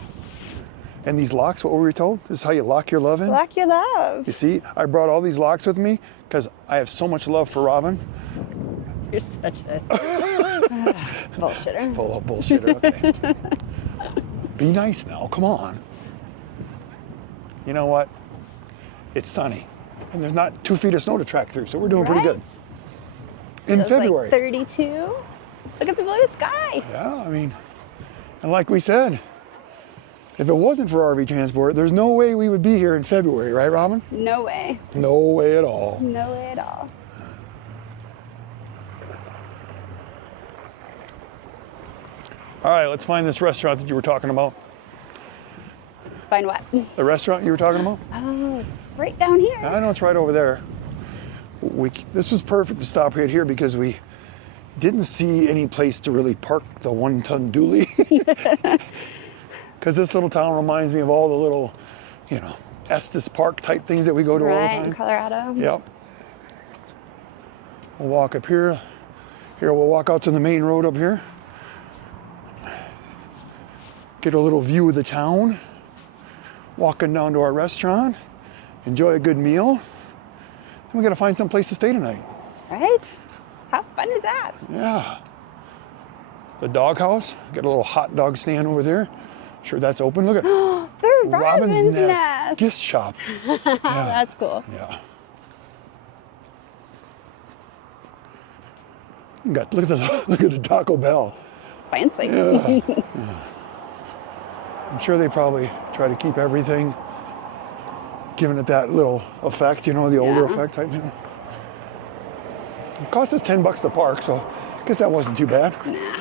And these locks, what were we told? This is how you lock your love in? Lock your love. You see, I brought all these locks with me because I have so much love for Robin. You're such a bullshitter. Full of bullshitter, okay. Be nice now, come on. You know what? It's sunny. And there's not 2 feet of snow to track through, so we're doing pretty good. In Feels February. Like 32. Look at the blue sky. Yeah, I mean, and like we said, if it wasn't for RV transport, there's no way we would be here in February, right, Robin? No way. No way at all. No way at all. All right, let's find this restaurant that you were talking about. Find what? The restaurant you were talking about? Oh, it's right down here. I know it's right over there. This was perfect to stop right here because we didn't see any place to really park the 1-ton dually. Because this little town reminds me of all the little, you know, Estes Park type things that we go to all the time. Right, in Colorado. Yep. We'll walk up here. Here, we'll walk out to the main road up here. Get a little view of the town. Walking down to our restaurant. Enjoy a good meal. And we gotta find some place to stay tonight. Right? How fun is that? Yeah. The doghouse. Got a little hot dog stand over there. Sure that's open. Look at Robin's nest. gift shop. Yeah. That's cool. Yeah. Look at the Taco Bell. Fancy. Yeah. Yeah. I'm sure they probably try to keep everything, giving it that little effect, you know, the older effect type thing. It cost us $10 to park, so I guess that wasn't too bad. Nah.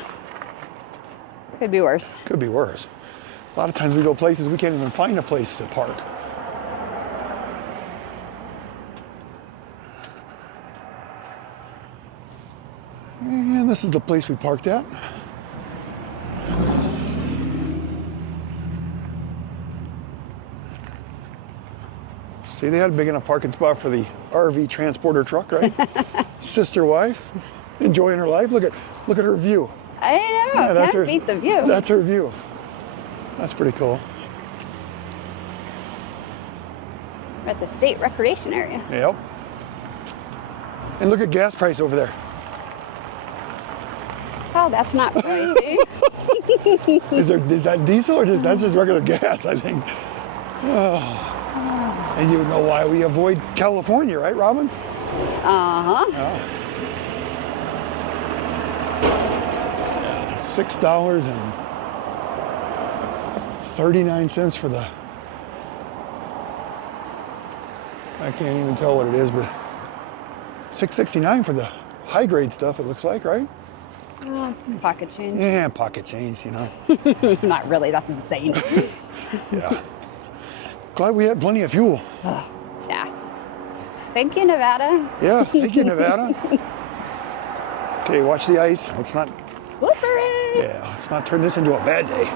Could be worse. Could be worse. A lot of times we go places we can't even find a place to park. And this is the place we parked at. See, they had a big enough parking spot for the RV transporter truck, right? Sister wife, enjoying her life. Look at her view. I know. Yeah, Can't beat the view. That's her view. That's pretty cool. We're at the state recreation area. Yep. And look at gas price over there. Oh, that's not pricey. Is that diesel or that's just regular gas, I think. Oh. And you know why we avoid California, right, Robin? Uh-huh. Yeah. Yeah, $6.39 for the, I can't even tell what it is, but $6.69 for the high grade stuff, it looks like, right? Pocket change. Yeah, pocket change, you know. Not really, that's insane. Yeah. Glad we had plenty of fuel. Yeah. Thank you, Nevada. Yeah, thank you, Nevada. Okay, watch the ice. Let's not, Slippery. yeah, let's not turn this into a bad day.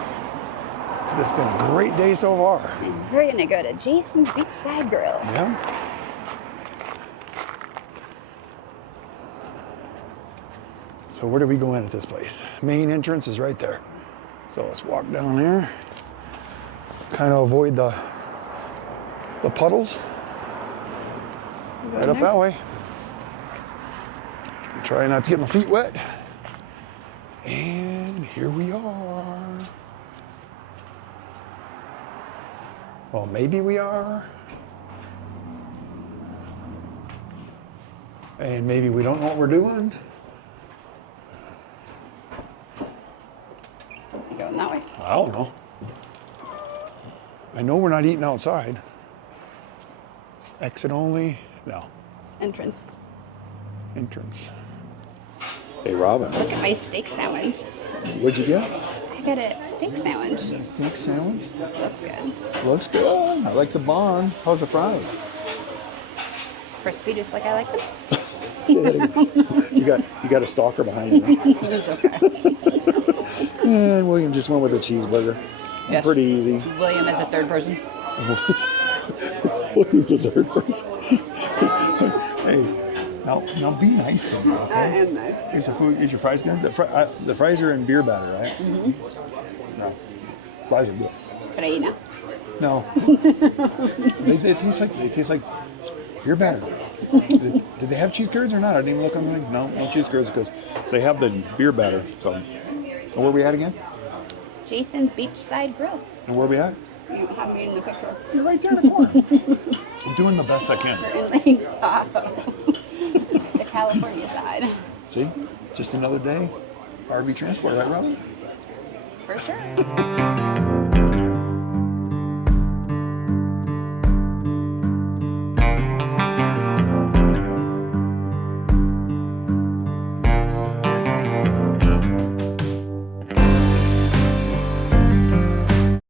It's been a great day so far. And we're gonna go to Jason's Beachside Grill. Yeah. So where do we go in at this place? Main entrance is right there. So let's walk down there. Kind of avoid the puddles. Right up that way. Try not to get my feet wet. And here we are. Well, maybe we are. And maybe we don't know what we're doing. You going that way? I don't know. I know we're not eating outside. Exit only? No. Entrance. Entrance. Hey, Robin. Look at my steak sandwich. What'd you get? get a steak sandwich. Steak sandwich. Looks good. Looks good. I like the bun. How's the fries? Crispy, just like I like them. Say that again. You got a stalker behind you. It's okay. And William just went with a cheeseburger. Yes. Pretty easy. William is a third person. William's a third person. Hey, now be nice to me, okay? I am nice. Okay, so food, is your fries good? The fries are in beer batter, right? Mm-hmm. No. Fries are good. Should I eat now? No. they taste like beer batter. Did they have cheese curds or not? I didn't even look on the thing. No cheese curds because they have the beer batter. So, and where are we at again? Jason's Beachside Grill. And where are we at? You have me in the picture. You're right there in the corner. I'm doing the best I can. We're in Lake Tahoe. The California side. See? Just another day. RV transport, right, Robin? For sure.